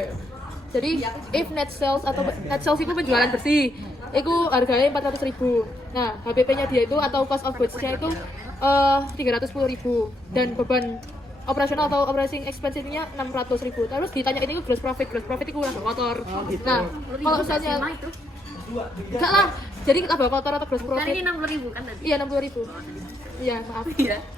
ya. Jadi if net sales atau net sales itu penjualan bersih, itu harganya 400.000. Nah, HPP-nya dia itu atau cost of goods-nya itu 310.000 dan beban operasional atau operating expense-nya 600.000. Terus ditanya ini gross profit itu laba kotor. Nah, kalau misalnya enggak lah. Jadi laba kotor atau gross profit. Ini 60.000 kan tadi? Iya, 60.000. Iya, maaf.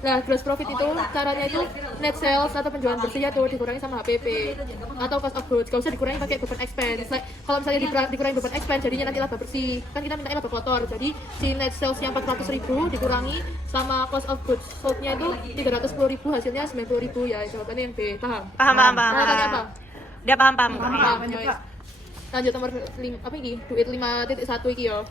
Nah, gross profit itu caranya itu net sales atau penjualan bersihnya tuh dikurangi sama HPP atau cost of goods. Gak usah dikurangi pakai beban expense. Kalau misalnya dikurangi beban expense, jadinya nanti laba bersih. Kan kita mintanya laba kotor. Jadi si net sales yang 400.000 dikurangi sama cost of goods sold-nya itu 310.000, hasilnya 90.000 ya. Jawabannya yang B. Paham? Paham. Nah, tanya apa? Udah paham. Lanjut nomor apa ini? Duit 5.1 iki yo.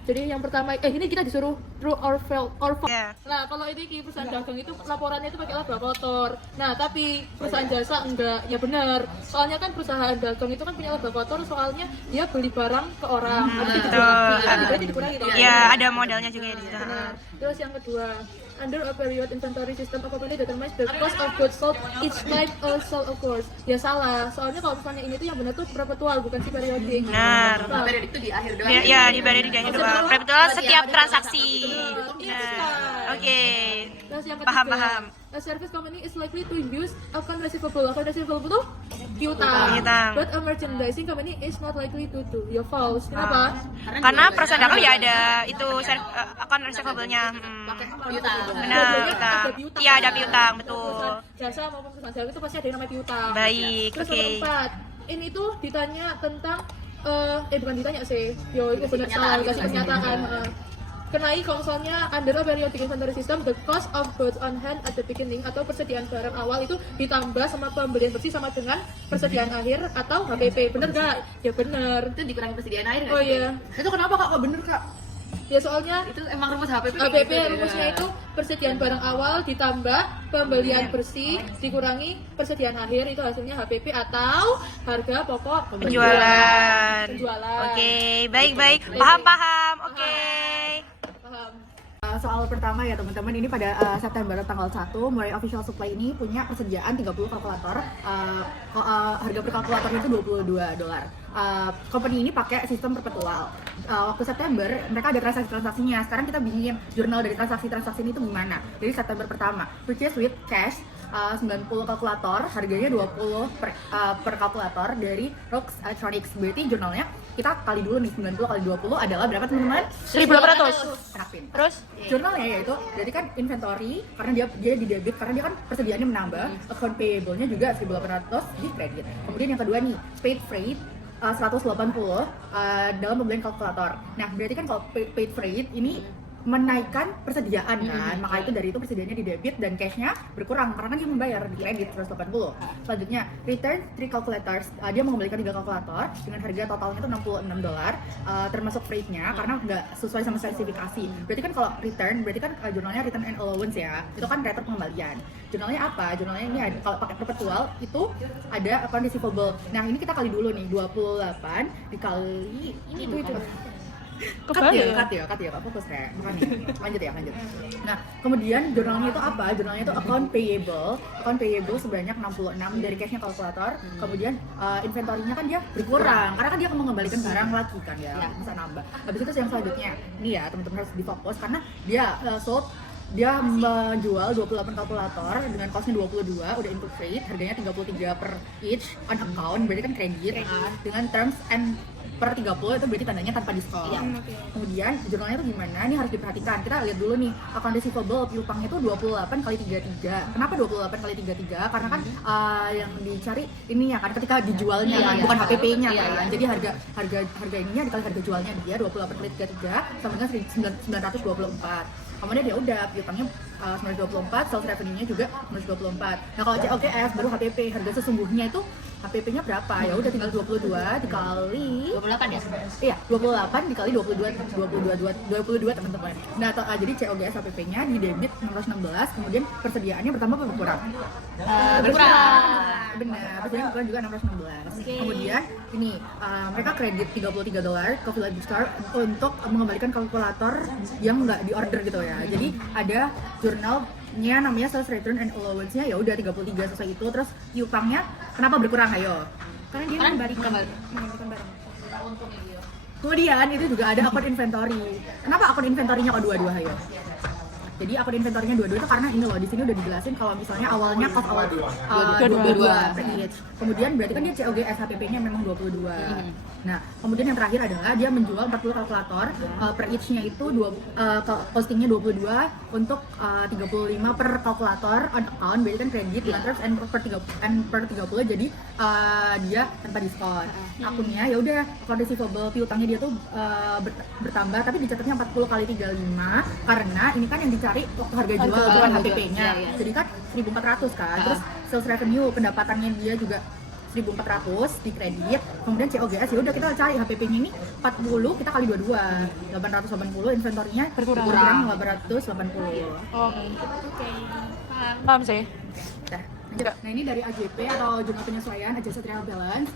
Jadi yang pertama, ini kita disuruh true or false. Yeah. Nah, kalau ini perusahaan dagang itu laporannya itu pakai laba kotor. Nah, tapi perusahaan jasa enggak, ya benar. Soalnya kan perusahaan dagang itu kan punya laba kotor, soalnya dia beli barang ke orang. Berarti dikurangi. Ya, ada modalnya juga ya di situ. Benar. Terus yang kedua, under a period inventory system a company determines the cost of goods sold each time a sale occurs. Ya salah, soalnya kalau misalnya ini tuh yang benar tuh perpetual, bukan si periodik. Benar. Nah, Periodik itu di akhir doang. Ya, di akhir doang. Betul setiap transaksi. Oke. Terus yang ketiga, Paham. a service company is likely to use account receivable. Account receivable itu piutang. Piutang. But a merchandising company is not likely to do. Ya false. Kenapa? Karena perusahaan dagang ya ada itu account receivable-nya. Pakai piutang. Benar, piutang. Iya, ada piutang, betul. Jasa maupun perusahaan dagang itu pasti ada yang namanya piutang. Baik, Terus oke. nomor 4, ini tuh ditanya tentang bukan ditanya sih. Yo, itu benar salah, kasih pernyataan. Kenai kalau misalnya under a periodic inventory system, the cost of goods on hand at the beginning atau persediaan barang awal itu ditambah sama pembelian bersih sama dengan persediaan akhir atau HPP. Bener gak? Ya bener. Itu dikurangi persediaan air nggak Oh sih? iya. Itu kenapa kak? Kok bener kak? Ya soalnya Itu emang rumus HPP. HPP rumusnya itu persediaan barang awal ditambah pembelian bersih dikurangi persediaan akhir, itu hasilnya HPP atau harga pokok Penjualan. Oke, baik. Paham. Oke. Paham. Soal pertama ya teman-teman, ini pada September tanggal 1 Murai Official Supply ini punya persediaan 30 kalkulator. Harga per kalkulatornya itu $22. Company ini pakai sistem perpetual. Waktu September mereka ada transaksinya. Sekarang kita bikin jurnal dari transaksi ini itu gimana. Jadi September pertama, purchase with cash 90 kalkulator, harganya 20 per kalkulator dari Rox Electronics. Berarti jurnalnya kita kali dulu nih, 90 kali 20 adalah berapa teman-teman? 1.800. Terapin. Terus Jurnalnya yaitu, jadi kan inventory, karena dia di debit, karena dia kan persediaannya menambah, account payable-nya juga 1.800 di kredit. Kemudian yang kedua nih, paid freight 180 dalam pembelian kalkulator. Nah, berarti kan kalau paid freight ini menaikkan persediaan kan, maka itu persediaannya di debit dan cashnya berkurang karena kan dia membayar di kredit 180. Selanjutnya return 3 calculators, dia mengembalikan 3 kalkulator dengan harga totalnya itu $66, termasuk freight-nya karena nggak sesuai sama spesifikasi. Berarti kan kalau return, berarti kan jurnalnya return and allowance ya, itu kan return pengembalian. Jurnalnya apa? Jurnalnya ini ada, kalau pakai perpetual itu ada account receivable. Nah ini kita kali dulu nih, 28 dikali ini itu. Cut ya, Kak, fokus kayak makanya. Lanjut. Nah, kemudian jurnalnya itu apa? Jurnalnya itu account payable sebanyak 66 dari cashnya kalkulator. Kemudian inventory-nya kan dia berkurang karena kan dia akan mengembalikan barang lagi kan ya, bisa nambah. Habis itu yang selanjutnya, ini ya teman-teman harus difokus karena dia menjual 28 kalkulator dengan costnya 22, udah include freight, harganya 33 per each on account, berarti kan kredit dengan terms and per 30 itu berarti tandanya tanpa diskon. Kemudian jurnalnya itu gimana? Ini harus diperhatikan. Kita lihat dulu nih, account receivable piutangnya itu 28 kali 33. Kenapa 28 kali 33? Karena kan yang dicari ini ya kan ketika dijualnya kan, bukan HPP-nya kan. Jadi harga ininya dikali harga jualnya dia 28 kali 33 sama dengan 924. Kemudian ya udah piutangnya 924, sales revenue-nya juga 924. Nah kalau COGS baru HPP, harga sesungguhnya itu HPP-nya berapa? Ya udah tinggal 22 dikali 28 ya? Iya, 28 dikali 22 teman-teman. Nah, jadi COGS HPP-nya di debit 616, kemudian persediaannya bertambah apa berkurang? Berkurang. Benar, persediaan berkurang juga 616. Kemudian ini mereka kredit $33 ke Village Store untuk mengembalikan kalkulator yang nggak di order gitu ya. Jadi ada jurnalnya namanya sales return and allowance-nya ya udah 33 sesuai itu. Terus piutangnya kenapa berkurang? Ayo. karena dia Kan membalikan kembali. bukan barang. Kemudian itu juga ada akun inventory. Kenapa akun inventory-nya kok dua-dua, hayo? Jadi akun inventory-nya dua-dua itu karena ini loh, di sini udah dijelasin kalau misalnya awalnya cost awal 22 per each. Kemudian berarti kan dia COGS HPP-nya memang 22. Nah, kemudian yang terakhir adalah dia menjual 40 kalkulator, per each-nya itu costingnya 22 untuk 35 per kalkulator on account, berarti kan kredit, terus per 30 jadi dia tanpa diskon. Akunnya ya udah account receivable piutangnya dia tuh bertambah tapi dicatatnya 40 kali 35 karena ini kan yang dicari waktu harga jual bukan HPP-nya. Iya. Jadi kan 1.400 kan. Terus sales revenue pendapatannya dia juga 1.400 di kredit, kemudian COGS ya udah kita cari HPP-nya ini 40 kita kali 22 880, inventory-nya berkurang 880. Paham sih. Nah, nah ini dari AJP atau jumlah penyesuaian adjusted real balance,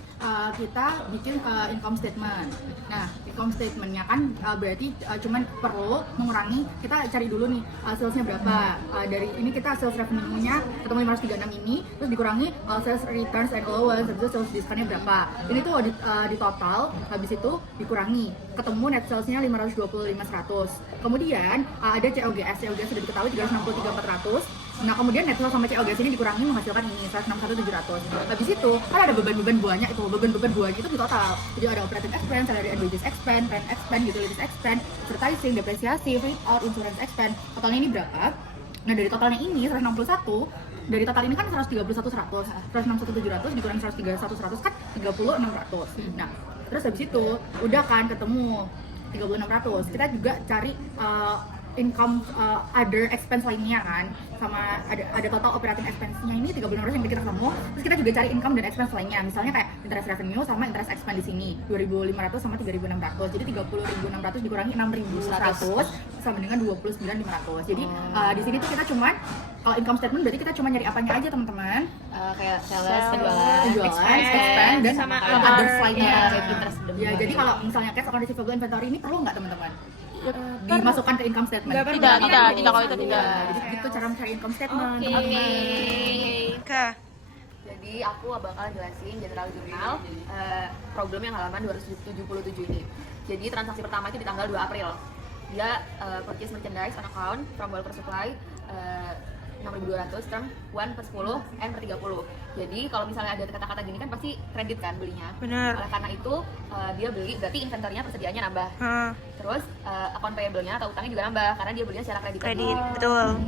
kita bikin income statement. Nah, income statement-nya kan berarti cuman perlu mengurangi, kita cari dulu nih salesnya berapa. Dari ini kita sales revenue-nya ketemu 536 ini, terus dikurangi sales returns and allowance, habis itu sales discount-nya berapa. Ini tuh di total, habis itu dikurangi, ketemu net sales-nya 525.100. Kemudian ada COGS sudah diketahui 363.400. Nah, kemudian net sales sama COGS ini dikurangi menghasilkan ini 161.700. Habis itu kan ada beban-beban buahnya itu, beban-beban buahnya itu di total. Jadi ada operating expense, ada wages expense, rent expense, utilities expense, advertising, depresiasi, fit out, insurance expense. Totalnya ini berapa? Nah, dari totalnya ini 161, dari total ini kan 161.700 dikurangi 131.100 kan 36.600. Nah, terus habis itu udah kan ketemu 36.600. Kita juga cari income other expense lainnya kan, sama ada total operating expense-nya ini 36.000 yang kita ketemu. Terus kita juga cari income dan expense lainnya, misalnya kayak interest revenue sama interest expense di sini 2.500 sama 3.600. Jadi 30.600 dikurangi 6.100 sama dengan 29.500. Jadi di sini tuh kita cuman kalau income statement berarti kita cuma nyari apanya aja teman-teman, Kayak sales, penjualan, expense dan sama other lainnya. interest dan Ya, jadi kalau misalnya cash account receivable inventory ini perlu nggak teman-teman? Dimasukkan ke income statement? Tidak, kalau itu tidak. Ya, jadi gitu cara mencari income statement. Oke. Jadi aku bakal jelasin general jurnal problem yang halaman 277 ini. Jadi transaksi pertama itu di tanggal 2 April. Dia purchase merchandise on account from Walker Supply 6.200, term 1 per 10, N per 30. Jadi kalau misalnya ada kata-kata gini kan pasti kredit kan belinya. Benar. Oleh karena itu dia beli, berarti inventory-nya persediaannya nambah. Terus account payable-nya atau utangnya juga nambah karena dia belinya secara kredit. Kredit, betul.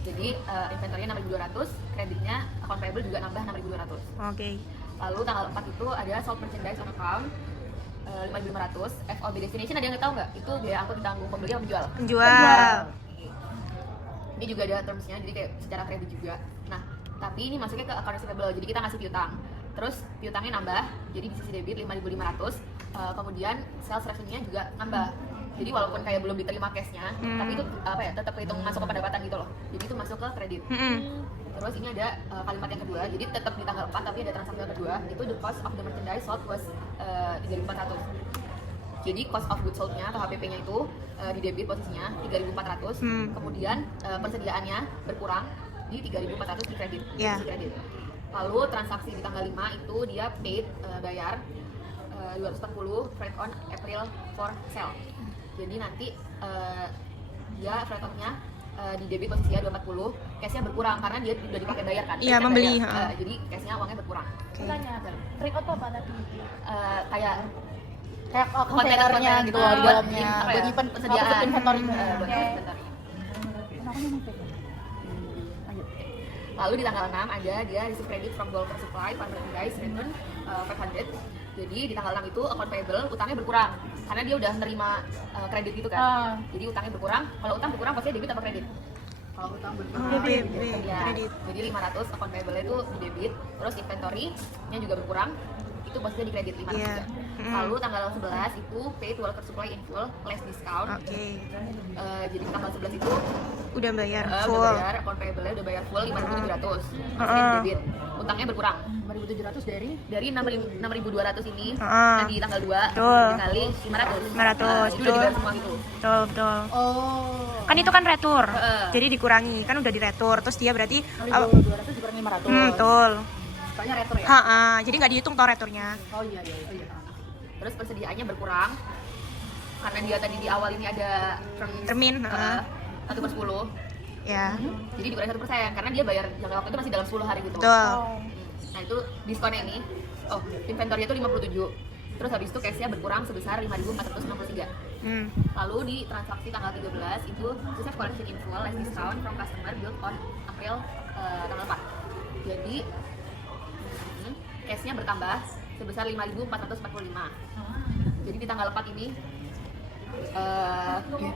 Jadi inventory-nya 6.200, kreditnya account payable juga nambah 6.200. Oke. Lalu tanggal 4 itu ada sold merchandise on account 5.500, FOB destination ada yang tahu nggak? Itu biaya angkut ditanggung pembeli atau penjual? Penjual. Ini juga ada terms-nya, jadi kayak secara kredit juga. Nah, tapi ini masuknya ke account receivable, jadi kita ngasih piutang. Terus piutangnya nambah, jadi di sisi debit 5.500. Kemudian sales revenue-nya juga nambah. Jadi walaupun kayak belum diterima cash-nya, tapi itu apa ya, tetap hitung masuk ke pendapatan gitu loh. Jadi itu masuk ke kredit. Terus ini ada kalimat yang kedua, jadi tetap di tanggal 4 tapi ada transaksi yang kedua, itu the cost of the merchandise sold was 3.400. Jadi cost of goods sold-nya atau HPP-nya itu di debit posisinya 3.400. Kemudian persediaannya berkurang di 3.400 di kredit. Yeah. Di kredit. Lalu transaksi di tanggal 5 itu dia paid bayar 240 freight on April for sale. Jadi nanti dia freight on-nya di debit posisinya 240, cash-nya berkurang karena dia udah dipakai bayar kan. Iya, membeli. Jadi cash-nya uangnya berkurang. Tanya, break out apa tadi? Kayak Kontainernya gitu loh di dalamnya, buat nyimpen persediaan inventory. buat inventory. Lalu di tanggal 6 ada dia receive credit from Walker Supply for merchandise return 500. Jadi di tanggal 6 itu account payable utangnya berkurang karena dia udah nerima kredit gitu kan. Jadi utangnya berkurang. Kalau utang berkurang pasti debit apa kredit? Kalau utang berkurang Debit. ya. Kredit. Jadi 500 account payable itu di debit, terus inventory-nya juga berkurang. Itu posisinya di kredit 500 juga. Lalu tanggal 11 itu paid Walker Supply in full less discount. Oke. Jadi tanggal 11 itu Udah bayar udah full. bayar, account payable-nya udah bayar full 5.700. Masih di debit. Utangnya berkurang 5.700 dari 6.200 ini. Heeh. Nah, di tanggal 2 Betul. dikali 500. 500, Nah, itu udah betul. dibayar semua gitu. Betul, betul. Oh. Kan itu kan retur. Heeh. Jadi dikurangi, kan udah diretur. Terus dia berarti 5.200 dikurangi 500. betul. soalnya retro ya. Jadi nggak dihitung toh returnya. Oh iya. Terus persediaannya berkurang karena dia tadi di awal ini ada Termin, 1/10. Ya. Jadi dikurangi 1% karena dia bayar jangka waktu itu masih dalam 10 hari gitu. Betul. Nah itu diskonnya ini, inventory itu 57. Terus habis itu cashnya berkurang sebesar 5.463. Lalu di transaksi tanggal 13 itu receive collection in full less discount from customer built on April tanggal 4. Jadi cashnya bertambah sebesar 5.445. Jadi di tanggal 4 ini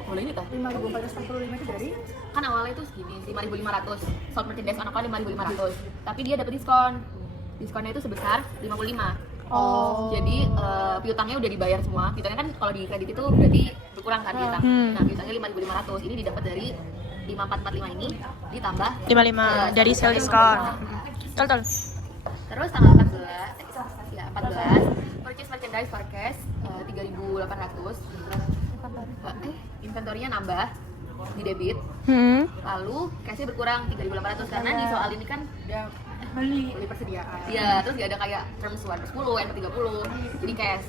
boleh ini toh? 5.445 itu dari Kan awalnya itu segini, 5.500 sold merchandise on account 5.500, tapi dia dapat diskon. Diskonnya itu sebesar 55. Jadi piutangnya udah dibayar semua. Piutangnya kan kalau di kredit itu berarti berkurang kan piutang. Nah, piutangnya 5.500. Ini didapat dari 5.445 ini ditambah 55 dari sale diskon. Betul. Terus tanggal 14 purchase merchandise for cash 3.800. Inventory-nya nambah di debit. Lalu cashnya berkurang 3.800 karena di soal ini kan udah beli persediaan. iya, terus gak ada kayak terms 1/10, N/30, jadi cash.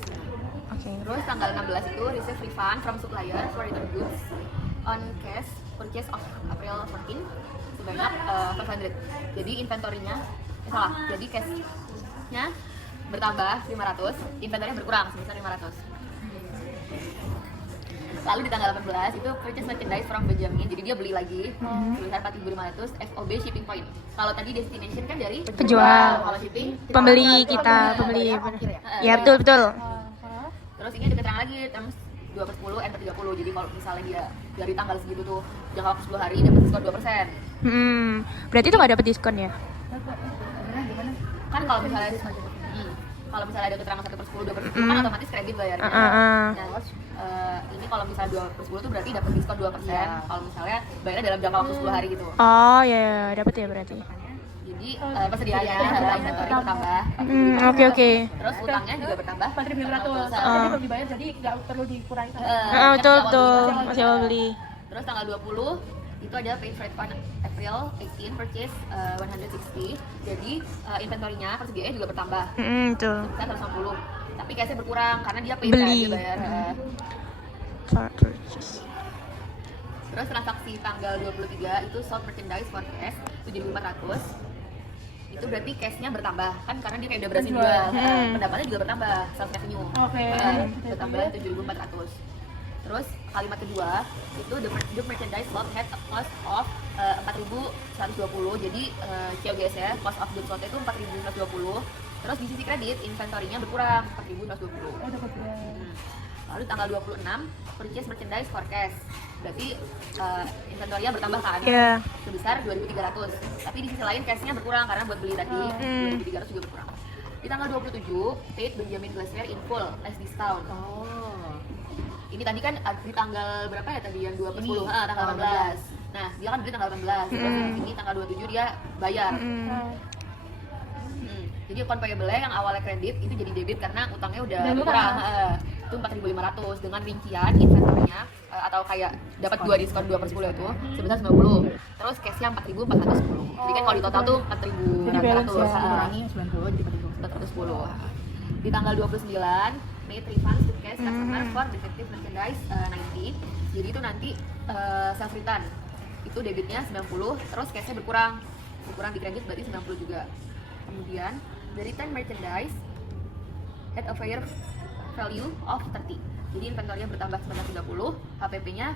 Oke. Terus tanggal 16 itu receive refund from supplier for return goods on cash purchase of April 14 sebanyak 500. Jadi inventory-nya salah. Jadi cash-nya bertambah 500, inventory-nya berkurang sebesar 500. Lalu di tanggal 18 itu purchase merchandise from Benjamin, jadi dia beli lagi sebesar 4.500 FOB shipping point. Kalau tadi destination kan dari Penjual. kalau shipping Pembeli kita, pembeli. Ya betul. Terus ini ada keterangan lagi terms 2/10 N/30. Jadi kalau misalnya dia dari tanggal segitu tuh jangka waktu 10 hari dapat diskon 2%. Berarti itu nggak dapat diskon ya? Gimana? Kan kalau misalnya kalau misalnya ada keterangan 1/10 2/10 kan otomatis kredit bayarnya. Nah, ini kalau misalnya 2/10 tuh berarti dapat diskon 2%. Kalau misalnya bayarnya dalam jangka waktu 10 hari gitu. Oh ya, dapat ya berarti. Jadi persediaannya inventory bertambah. Oke. Terus utangnya juga bertambah 4.500. Ah. Jadi belum dibayar jadi nggak perlu dikurangi. Betul. Masih awal beli. Terus tanggal 20 itu ada paid freight fund April 18 purchase 160. Jadi inventory-nya persediaannya juga bertambah. Betul. Sebesar 160. Tapi cashnya berkurang karena dia paid Beli. kan, dia bayar. Purchase. Terus transaksi tanggal 23 itu sold merchandise for cash 7.400. Itu berarti cashnya bertambah kan karena dia kayak udah berhasil jual. Pendapatannya juga bertambah, sales revenue. Bertambah 7.400. Terus kalimat kedua itu the merchandise sold had a cost of 4.120. Jadi COGS ya, cost of goods sold itu 4.120. Terus di sisi kredit inventory-nya berkurang 4.120. Lalu tanggal 26 purchase merchandise for cash. Berarti inventory-nya bertambah kan? Iya. Sebesar 2.300. Tapi di sisi lain cash-nya berkurang karena buat beli tadi 2.300 juga berkurang. Di tanggal 27 paid Benjamin Glassware in full less discount. Ini tadi kan di tanggal berapa ya tadi yang 2/10? Tanggal 18. Nah, dia kan beli tanggal 18. Terus ini tanggal 27 dia bayar. Jadi account payable-nya yang awalnya kredit itu jadi debit karena utangnya udah berkurang. Itu 4.500 dengan rincian inventory-nya atau kayak dapat 2 diskon 2/10 itu sebesar 90. Terus cash-nya 4.410. Jadi kan kalau di total tuh 4.800. Kurangi 90 jadi 410. Di tanggal 29 made refund to cash customer for defective merchandise 90. Jadi itu nanti self return itu debitnya 90, terus cashnya berkurang di kredit berarti 90 juga. Kemudian the return merchandise had a fair value of 30. Jadi inventory-nya bertambah sebanyak 30, HPP-nya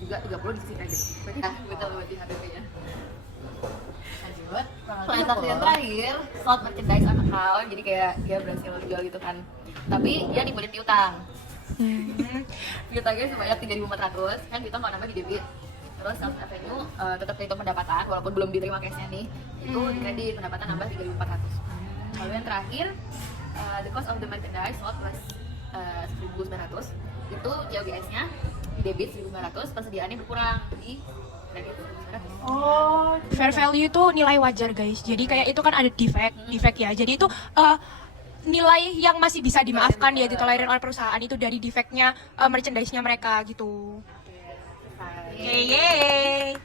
juga 30 di sisi kredit. Berarti betul berarti HPP-nya. Lanjut. Transaksi yang terakhir, sold merchandise on account. Jadi kayak dia berhasil jual gitu kan. Tapi dia nimbulin piutang. Piutangnya sebanyak 3.400, kan piutang kalau nambah di debit. Terus sales revenue tetap terhitung pendapatan walaupun belum diterima cashnya nih. Itu di kredit pendapatan nambah 3.400. Lalu yang terakhir, the cost of the merchandise sold plus 1.900. Itu COGS-nya di debit 1.900, persediaannya berkurang di kredit 1.900. Fair value itu nilai wajar guys. Jadi kayak itu kan ada defect ya. Jadi itu nilai yang masih bisa dimaafkan ya ditolerir oleh perusahaan itu dari defectnya merchandise-nya mereka gitu. Yeay.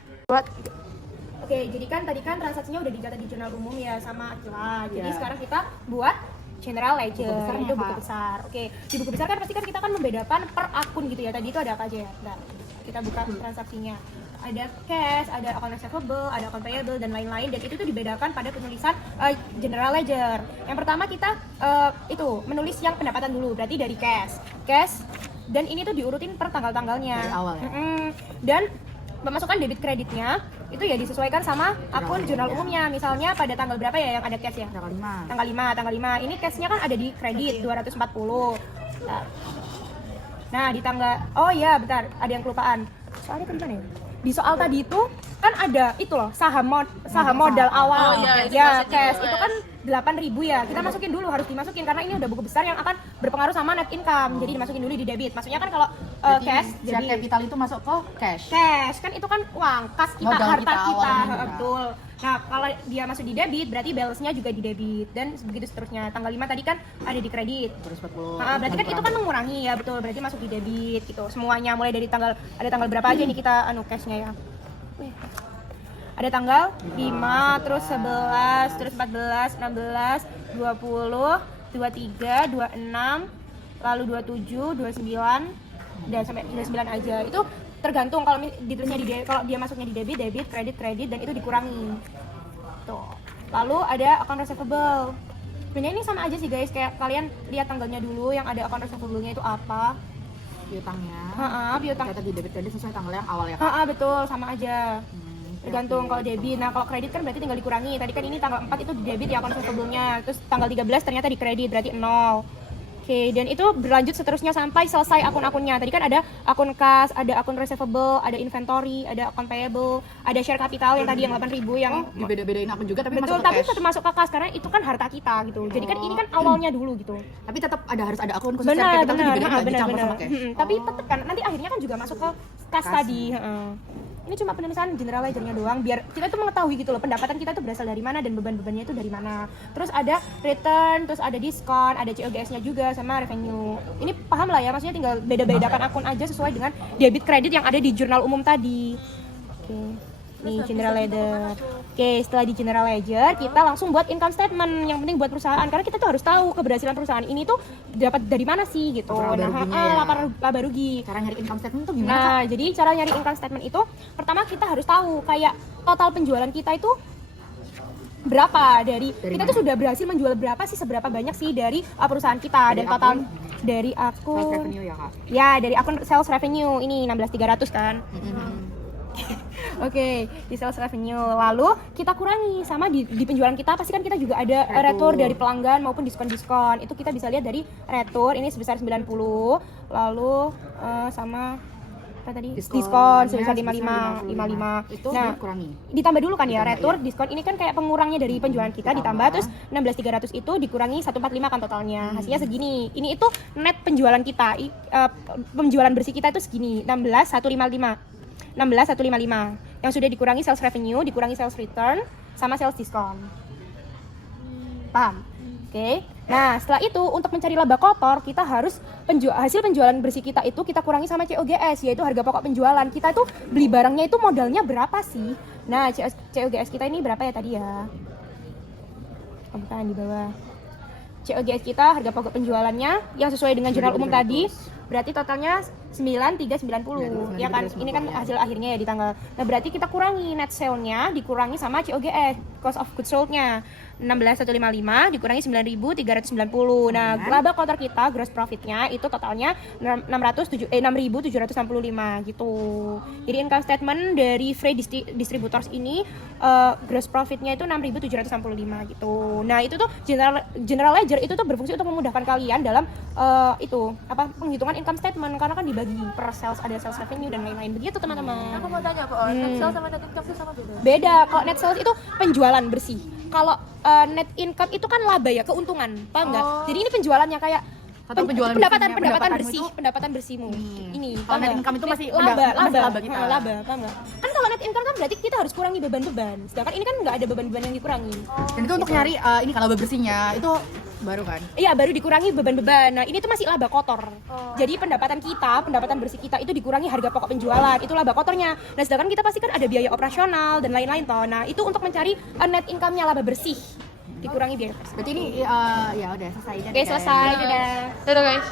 Oke, jadi kan tadi kan transaksinya udah dicatat di jurnal umum ya sama Akila. Jadi Iya. sekarang kita buat general ledger, Buku besarnya, itu buku Kak. besar. Oke, di buku besar kan pasti kan kita kan membedakan per akun gitu ya. Tadi itu ada apa aja ya? Nah, kita buka transaksinya. Ada cash, ada account receivable, ada account payable dan lain-lain, dan itu tuh dibedakan pada penulisan general ledger. Yang pertama kita itu menulis yang pendapatan dulu, berarti dari cash, dan ini tuh diurutin per tanggal-tanggalnya. Dari awal ya? Dan pemasukan debit kreditnya itu ya disesuaikan sama akun jurnal umumnya. Misalnya pada tanggal berapa ya yang ada cash ya? Tanggal 5. Tanggal 5. Ini cashnya kan ada di kredit 240. Nah, di tanggal, oh iya bentar, ada yang kelupaan. Soalnya tadi mana ya? Di soal tadi itu kan ada itu loh, saham modal awal. Oh, iya, itu ya, biasanya cash juga. itu kan 8.000 ya. Kita masukin dulu, harus dimasukin karena ini udah buku besar yang akan berpengaruh sama net income. Jadi dimasukin dulu di debit. Maksudnya kan kalau cash Share jadi capital itu masuk ke cash. kan itu kan uang kas kita, Modal harta kita kita, awalnya. betul. Nah, kalau dia masuk di debit berarti balance-nya juga di debit dan begitu seterusnya. Tanggal 5 tadi kan ada di kredit. 240. Nah, berarti kan itu kan mengurangi ya, betul. Berarti masuk di debit gitu. Semuanya mulai dari tanggal, ada tanggal berapa aja nih kita cash-nya ya. Wih. Ada tanggal 5, terus 11, terus 14, 16, 20, 23, 26, lalu 27, 29, dan sampai 29 aja. Itu tergantung kalau ditulisnya kalau dia masuknya di debit, kredit, dan itu dikurangi. Tuh. Lalu ada account receivable. Sebenarnya ini sama aja sih guys, kayak kalian lihat tanggalnya dulu yang ada account receivable-nya itu apa. Piutangnya. Piutang. Catat di debit kredit sesuai tanggal yang awal ya. Betul, sama aja. Tergantung kalau debit. Nah, kalau kredit kan berarti tinggal dikurangi. Tadi kan ini tanggal 4 itu di debit ya account receivable-nya. Terus tanggal 13 ternyata di kredit, berarti 0. Oke, dan itu berlanjut seterusnya sampai selesai akun-akunnya. Tadi kan ada akun kas, ada akun receivable, ada inventory, ada akun payable, ada share capital yang tadi yang 8.000 yang Dibeda-bedain akun juga tapi betul, masuk ke tapi cash. tetap masuk ke kas karena itu kan harta kita gitu. Jadi kan ini kan awalnya dulu gitu. Tapi tetap harus ada akun khusus share capital itu dibedain nggak dicampur sama cash. Tapi tetap kan nanti akhirnya kan juga masuk ke kas tadi. Ini cuma penulisan general ledger-nya doang biar kita tuh mengetahui gitu loh pendapatan kita tuh berasal dari mana dan beban-bebannya itu dari mana. Terus ada return, terus ada diskon, ada COGS-nya juga sama revenue. Ini paham lah ya, maksudnya tinggal beda-bedakan akun aja sesuai dengan debit kredit yang ada di jurnal umum tadi. Oke. Nih general ledger. Oke, setelah di general ledger kita langsung buat income statement yang penting buat perusahaan karena kita tuh harus tahu keberhasilan perusahaan ini tuh dapat dari mana sih gitu. Laba rugi. Cara nyari income statement tuh gimana? Nah, jadi cara nyari income statement itu pertama kita harus tahu kayak total penjualan kita itu berapa dari kita tuh sudah berhasil menjual berapa sih, seberapa banyak sih dari perusahaan kita dan total dari akun Sales revenue ya, Kak. Ya, dari akun sales revenue ini 16.300 kan. Oke, di sales revenue. Lalu kita kurangi sama di penjualan kita pasti kan kita juga ada retur dari pelanggan maupun diskon-diskon. Itu kita bisa lihat dari retur ini sebesar 90. Lalu sama apa tadi? Diskon sebesar 55. Itu Nah, dikurangi. ditambah dulu kan ya retur, diskon ini kan kayak pengurangnya dari penjualan kita ditambah terus 16.300 itu dikurangi 145 kan totalnya. Hasilnya segini. Ini itu net penjualan kita. Penjualan bersih kita itu segini, 16.155 yang sudah dikurangi sales revenue, dikurangi sales return, sama sales diskon. Paham? Oke. Nah, setelah itu untuk mencari laba kotor, kita harus hasil penjualan bersih kita itu kita kurangi sama COGS, yaitu harga pokok penjualan. Kita itu beli barangnya itu modalnya berapa sih? Nah, COGS kita ini berapa ya tadi ya? Bukan di bawah. COGS kita harga pokok penjualannya yang sesuai dengan jurnal umum tadi berarti totalnya 9390 ya kan, ini kan hasil akhirnya ya di tanggal. Nah berarti kita kurangi net sale-nya dikurangi sama COGS, cost of goods sold-nya 16.155 dikurangi 9.390. Nah laba kotor kita gross profit-nya itu totalnya 6.765 gitu. Jadi income statement dari free distributors ini gross profit-nya itu 6.765 gitu. Nah itu tuh general ledger itu tuh berfungsi untuk memudahkan kalian dalam penghitungan income statement karena kan dibagi per sales, ada sales revenue dan lain-lain begitu teman-teman. Aku mau tanya kok, net sales sama net income itu sama beda? Beda, kalau net sales itu penjualan bersih. Kalau net income itu kan laba ya, keuntungan, paham nggak? Jadi ini penjualannya kayak penjualan pendapatan bersihmu. Ini. Kalau net income itu masih laba kita. Laba, paham nggak? Kan kalau net income kan berarti kita harus kurangi beban-beban. Sedangkan ini kan nggak ada beban-beban yang dikurangi. Dan itu untuk nyari ini kalau laba bersihnya itu baru kan. Iya, baru dikurangi beban-beban. Nah, ini tuh masih laba kotor. Jadi pendapatan kita, pendapatan bersih kita itu dikurangi harga pokok penjualan. Itu laba kotornya. Nah, sedangkan kita pasti kan ada biaya operasional dan lain-lain toh. Nah, itu untuk mencari net income-nya laba bersih. Dikurangi biaya operasional. Berarti ini ya udah selesai. Oke, selesai. Dadah. Dadah guys.